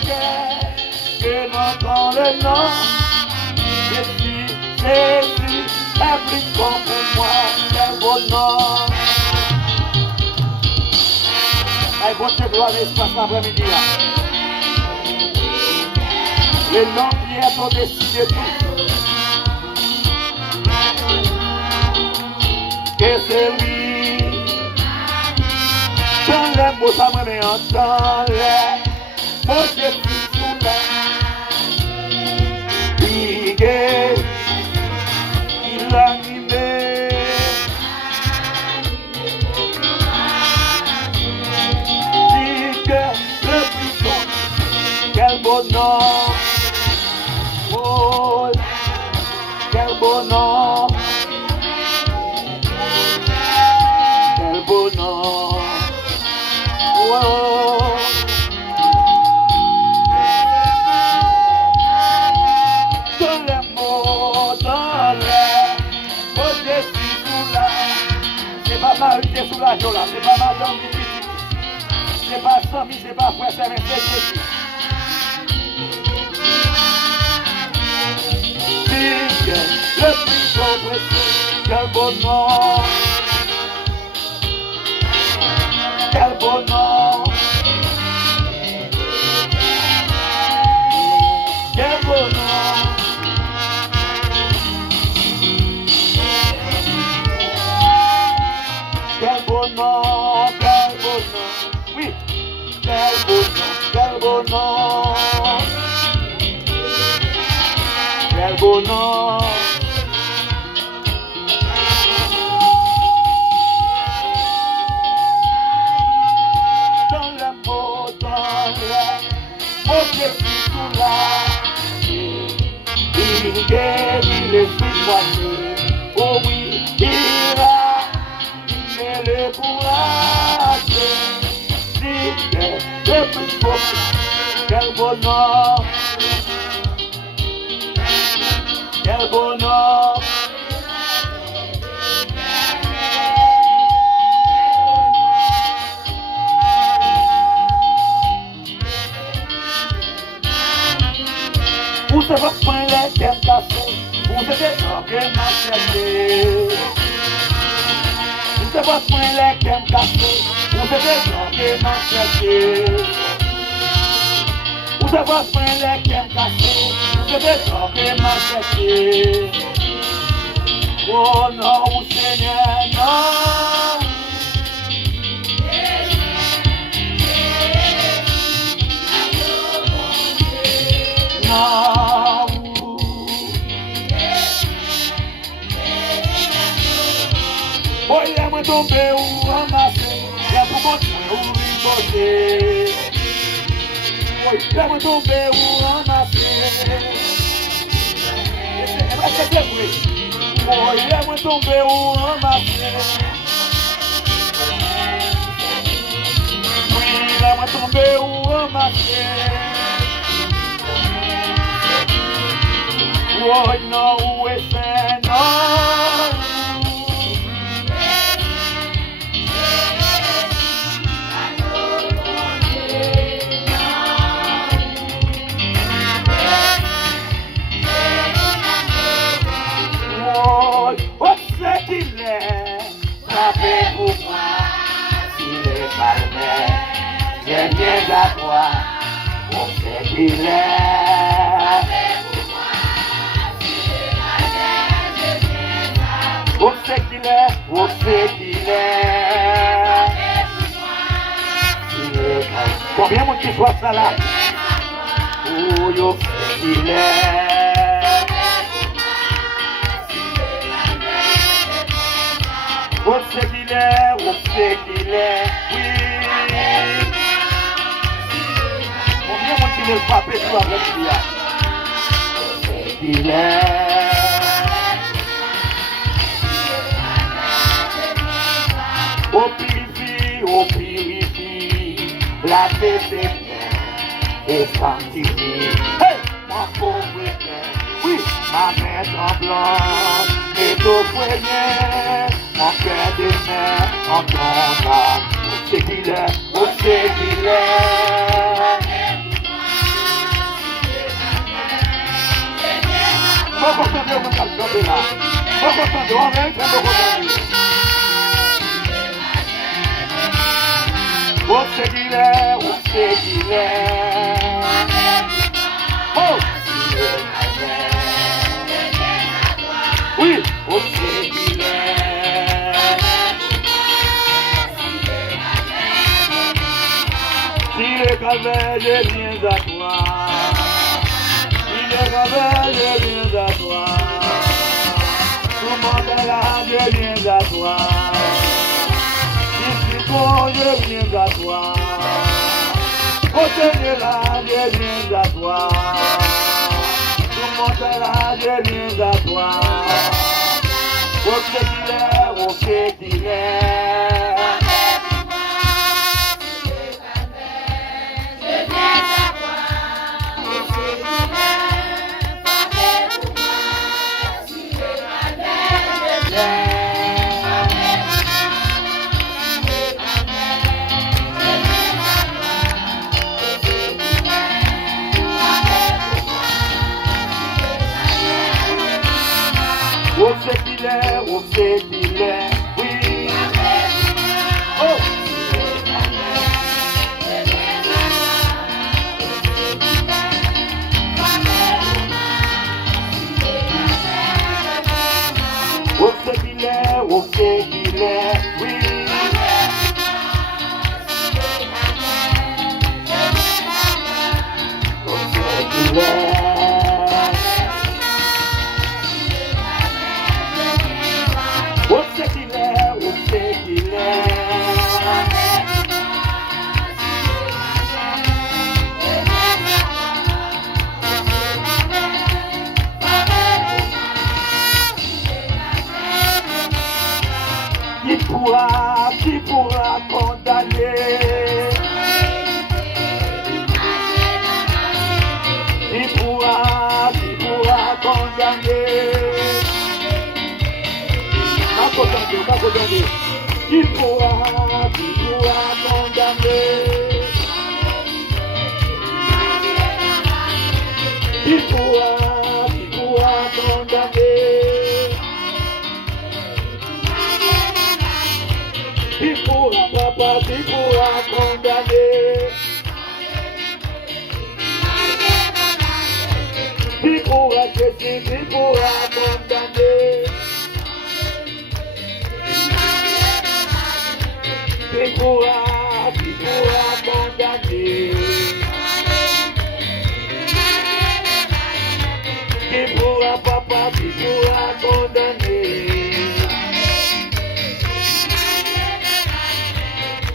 que j'entends le nom. Jésus, Jésus, est plus grand pour moi, quel bon nom. Allez, bon Dieu, gloire l'espace l'après-midi là. Le nom qui est au-dessus de tout. Que c'est lui. Dans les mots, ça me met en temps. Moi, je suis sous la. Brigué. Il a animé. Dit que le plus bon. Quel beau nom. Oh, quel beau nom. Quel beau nom. Oh. Dans les mots, dans les mots, je suis sous la. C'est pas mal qui est sous la joie là, c'est pas mal dans le petit. C'est pas Samy, c'est pas frère, c'est Jésus. Le plus beau précieux, quel beau nom. Quel beau nom. Quel beau nom. Quel beau nom, quel beau nom. Oui, quel beau nom, quel beau nom. Quel beau nom. Dans le mot, dans le mot, je suis tout là. Il guérit les souffrances. Oh oui, il met le courage. C'est le plus beau. Quel beau nom. Quel beau nom. Où se va prendre les thèmes cassés? Où se fait que m'a cherché? Où se va prendre les thèmes cassés? Où se fait que m'a cherché? Où se va prendre les thèmes cassés? Où se fait que m'a cherché? Oh non, Seigneur, non. Non. Oh, il aime tomber ou ramasser, il aime monter ou riposter. Oh, il aime tomber ou ramasser. C'est vrai. Oh, il aime tomber ou ramasser. Oui, il aime tomber ou ramasser. Oh non, où est ce nom? Oh, c'est qu'il est, ça fait pour moi. S'il est calme, j'ai bien à toi. Oh, c'est qu'il est. On sait qu'il est, on sait qu'il est. Combien mon petit soit ça là? Oh, yo sait qu'il est. On sait qu'il est, on sait qu'il est. Oui. Combien mon petit le frappé sur la vraie là? On sait qu'il est. On purifie, la tête et sanctifie. Hey, mon pauvre frère, oui, ma main tremblante, et ton frère, mon cœur de mer, en ton âme. On sait qu'il est, on sait qu'il est. campez là. Faut qu'on on même, faut qu'on on sait qu'il est, on sait qu'il est. Oh! Oui, on sait qu'il est. Si le calvaire, je viens à toi. Si le calvaire, je viens à toi. Tout le monde là, je viens à toi. Je viens à toi. Au Seigneur là, je viens à toi. Tout le monde là, je viens à toi. On sait qu'il est. On sait qu'il est, oui. Oh! On sait qu'il est, oui. On sait qu'il est. Qui pourra condamner? Qui pourra condamner? Pas condamner. Qui pourra condamner? Qui pourra condamner? Qui pourra, papa, qui pourra condamner? Qui pourra, Jésus, qui pourra condamner? Qui pourra condamner? Qui pourra, papa, qui pourra condamner?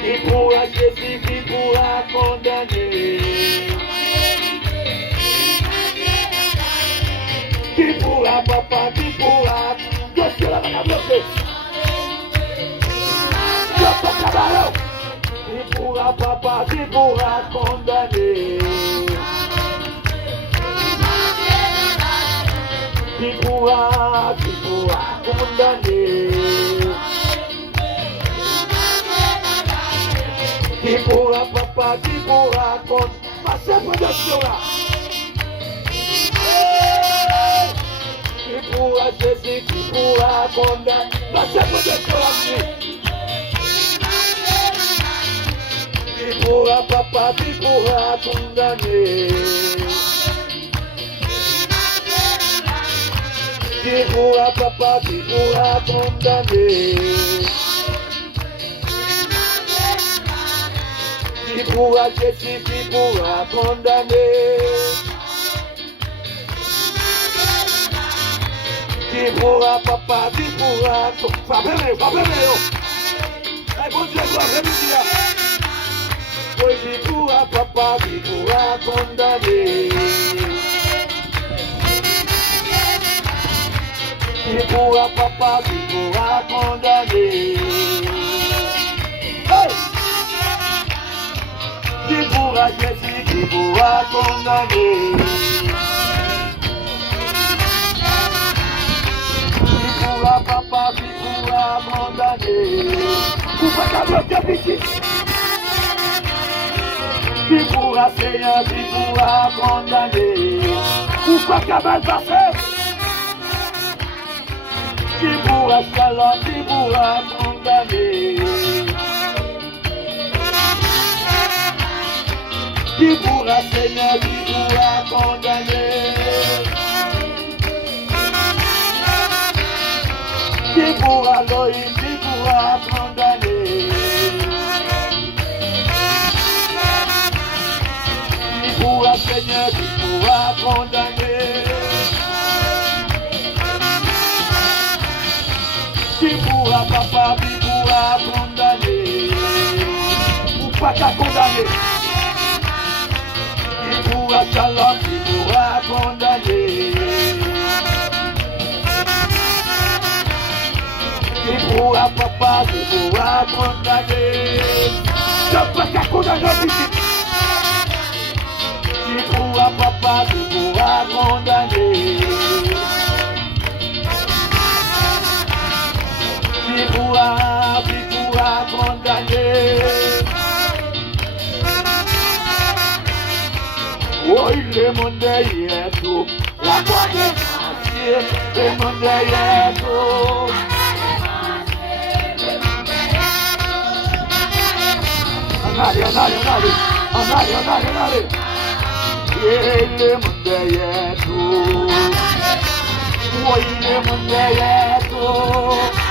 Qui pourra, Jésus, qui pourra condamner? Qui pourra, papa, qui pourra? Dieu c'est la main bloquée. Qui pourra, papa, qui pourra condamner? Qui pourra condamner? Qui pourra, papa, qui pourra condamner? Passez protection là. Qui pourra, Jésus, qui pourra condamner? Passez protection là. Qui pourra, papa, qui pourra condamner? Qui pourra, papa, qui pourra condamner? Qui pourra, Jésus, qui pourra condamner? Qui pourra, papa, qui pourra condamner? Bon Dieu, oui, qui pourra, papa, qui pourra condamner? Qui pourra, papa, qui pourra condamner? Hey! Qui pourra, Jésus, qui pourra condamner? Qui pourra, papa, qui pourra condamner? Pourquoi bloquer petit? Qui pourra, Seigneur, qui pourra condamner? Pourquoi mal passé? Qui pourra salam, qui pourra condamner? Qui pourra Seigneur, qui pourra condamner? Qui pourra Loïc, qui pourra condamner? Qui pourra Seigneur, qui pourra condamner? Qui pourra papa, qui pourra condamner? Ou pas qu'à condamner? Qui pourra salam, qui pourra condamner? Qui pourra papa, qui pourra condamner? Je pas qu'à condamner. Qui pourra papa, qui pourra condamner? Qui pourra condamner? Oh, il est mon derrière tout, la croix des anciens, c'est mon derrière tout. Allez. Il est mon derrière tout. Oh, il est mon derrière tout.